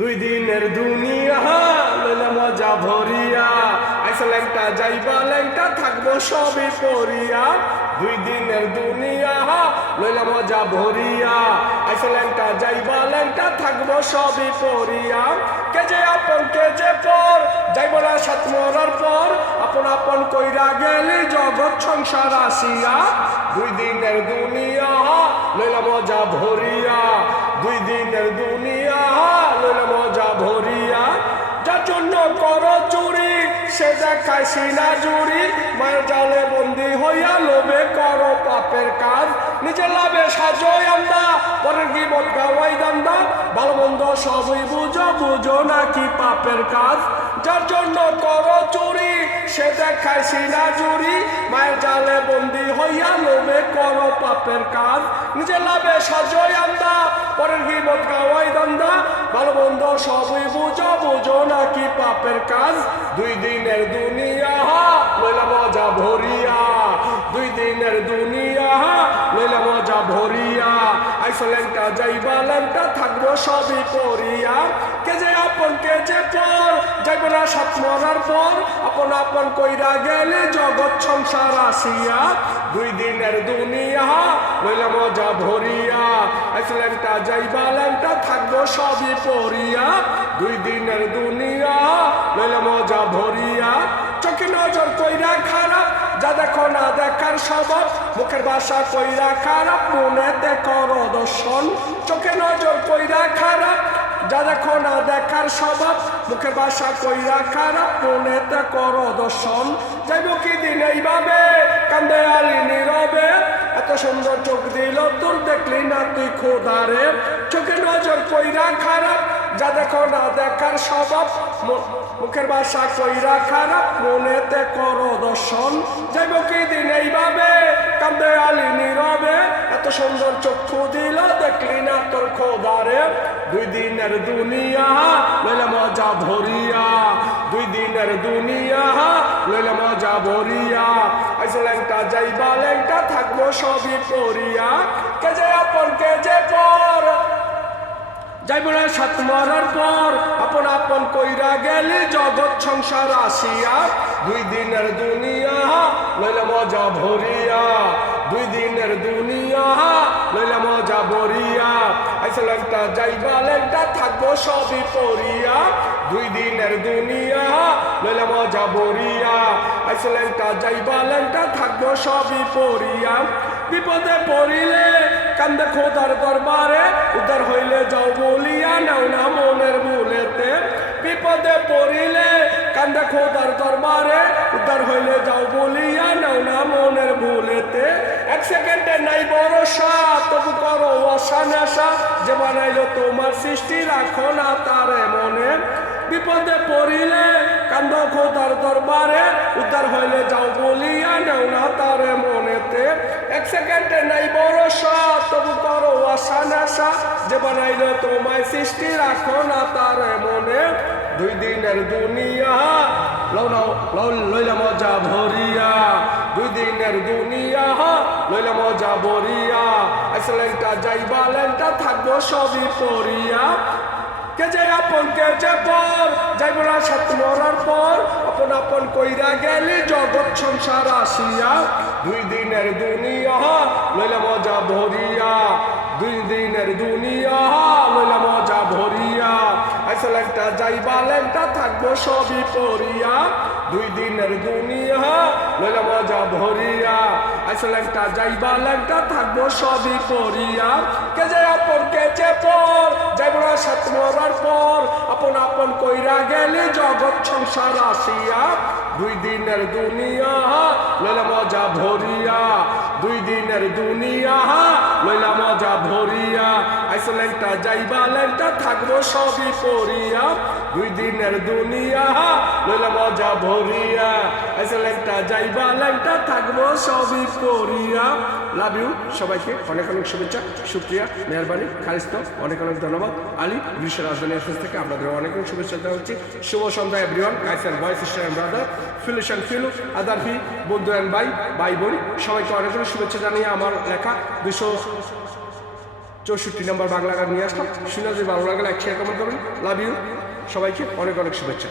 দুই দিনের দুনিয়া লইলা মজা ভরিয়া, আইসা ল্যাংটা যাইবা ল্যাংটা থাকবো সবই পড়িয়া। দুই দিনের দুনিয়া লইলা মজা ভরিয়া, আইসা ল্যাংটা যাইবা ল্যাংটা থাকবো সবই পড়িয়া। কে যে আপন কে যে পর, যাইব না সাত মরার পর, আপন আপন কইরা গেলি জগৎ সংসার আসিয়া। দুই দিনের দুনিয়া লইলা মজা ভরিয়া, দুই দিনের দুনিয়া লইলা মজা ভরিয়া। যার জন্য করো চুরি সে দেখায় সিনা জুড়ি, মায়ের জালে বন্দি হইয়া লোভে করো পাপের কাজ। নিজের লাভে সাজয় আন্দা, পরের গীবত গাওয়াই দান্দা, ভালো মন্দ সবই বুঝো বুঝো নাকি পাপের কাজ। যার জন্য করো চুরি সে দেখায় সিনা জুড়ি, মায়ের জালে বন্দি হইয়া লোভে করো পাপের কাজ। নিজের লাভে সাজয় আন্দা, পরের গীবত গাওয়াই দান্দা, ভালো মন্দ সবই বুঝো বুঝো নাকি পাপের কাজ। দুই দিনের দুনিয়া লইলা মজা ভরিয়া, দুই দিনের দুনিয়া লইলা মজা ভরিয়া। আইসা ল্যাংটা যাইবা ল্যাংটা থাকবো সবই পড়িয়া। কে যে আপন কে যে পর, যাইব না সাত মরার পর, আপন আপন কইরা গেলে জগৎ সংসার আসিয়া। দুই দিনের দুনিয়া লইলা মজা ভরিয়া, আইসা ল্যাংটা যাইবা ল্যাংটা থাকবো সবই পড়িয়া। দুই দিনের দুনিয়া লইলা মজা ভরিয়া। চোখে নজর কইরা খারাপ, যা দেখো না দেখার স্বভাব, মুখের ভাষা কইরা খারাপ, মনেতে করো দর্শন। চোখে নজর কইরা খারাপ, যা দেখো না দেখার স্বভাব, মুখের ভাষা কইরা খারাপ, মনেতে করো দর্শন। যাইব কি দিন এইভাবে কান্দে আলি নীরবে, এত সুন্দর চোখ দিল তোর দেখলি না তুই খোদারে। চোখে নজর কইরা খারাপ, যা দেখো না দেখার স্বভাব, মুখের ভাষা কইরা খারাপ, মনেতে করো দর্শন। যাইব কি দিন এইভাবে কান্দে আলি নীরবে, এত সুন্দর চক্ষু দিল দেখলি না তোর খোদারে। দুই দিনের দুনিয়া লইলা মজা ভরিয়া, দুই দিনের দুনিয়া লইলা মজা ভরিয়া। আইসা ল্যাংটা যাইবা ল্যাংটা থাকবো সবই পড়িয়া। কে যে আপন কে যে পর, যাইব না সাত মরার পর, আপন আপন কইরা গেলি জগৎ সংসার আসিয়া। দুই দিনের দুনিয়া লইলা মজা ভরিয়া, দুই দিনের দুনিয়া লইলা মজা ভরিয়া। আইসা ল্যাংটা যাইবা ল্যাংটা থাকবো সবই পড়িয়া। দুই দিনের দুনিয়া লইলা মজা ভরিয়া, আইসা ল্যাংটা যাইবা ল্যাংটা থাকবো সবই পড়িয়া। বিপদে পড়িলে কান্দে খোদার দরবারে, উদ্ধার হইলে যাও বলিয়া নাও না মনের ভুলেতে। বিপদে পড়িলে কান্দে খোদার দরবারে, উদ্ধার হইলে যাও বলিয়া নাও না মনের ভুলেতে। এক সেকেন্ডে নাই ভরসা তবু করো আশা নেশা, যে বানাইলো তোমার সৃষ্টি রাখো না তারে মনে। বিপদে পড়িলে কান্দ খোদার দরবারে, উদ্ধার হইলে যাও বলিয়া নাও না তারে মনেতে। এক সেকেন্ডে নাই ভরসা তবু করো আশা নেশা, যে বানাইলো তোমায় সৃষ্টি রাখো না তারে মনে। দুই দিনের দুনিয়া লইলা মজা ভরিয়া, দুই দিনের দুনিয়া লইলা মজা ভরিয়া। আইসা ল্যাংটা যাইবা ল্যাংটা থাকবো সবই পড়িয়া। কে যে আপন কে যে পর, যাইব না সাত মরার পর, আপন আপন কইরা গেলি জগৎ সংসার আসিয়া। দুই দিনের দুনিয়া লইলা মজা ভরিয়া, দুই দিনের দুনিয়া লইলা মজা ভরিয়া। আইসা ল্যাংটা যাইবা ল্যাংটা থাকবো সবই পড়িয়া। দুই দিনের দুনিয়া লইলা মজা ভরিয়া, আইসা ল্যাংটা যাইবা ল্যাংটা থাকবো সবই পড়িয়া। কে যে আপন কে যে পর, যাইব না সাত মরার পর, আপন আপন কইরা গেলি জগৎ সংসার আসিয়া। দুই দিনের দুনিয়া লইলা মজা ভরিয়া, দুই দিনের দুনিয়া লইলা মজা ভরিয়া। আইসা ল্যাংটা যাইবা ল্যাংটা থাকবো সবই পড়িয়া। দুই দিনের দুনিয়া লইলা মজা ভরিয়া, আইসা ল্যাংটা যাইবা ল্যাংটা থাকবো সবই পড়িয়া। লাভ ইউ সবাইকে, অনেক অনেক শুভেচ্ছা, শুক্রিয়া, মেহরবানি, খালিস্ত, অনেক অনেক ধন্যবাদ। আলী বিশ্ব রাজধানী এক্সপ্রেস থেকে আপনাদের অনেক অনেক শুভেচ্ছা দেওয়া হচ্ছে। শুভ সন্ধ্যা এভরিওয়ান, কাইসার বয় সিস্টার এন্ড ব্রাদার, ফিলুস অ্যান্ড ফিলু, আদার ফি, বন্ধু অ্যান্ড ভাই বোন, সবাইকে অনেক অনেক শুভেচ্ছা জানিয়ে আমার লেখা 200 64 নম্বর বাংলা গান নিয়ে আসলাম। শুনে যদি ভালো লাগলে এক শেয়ার কমেন্ট করবেন। লাভ ইউ, সবাইকে অনেক অনেক শুভেচ্ছা।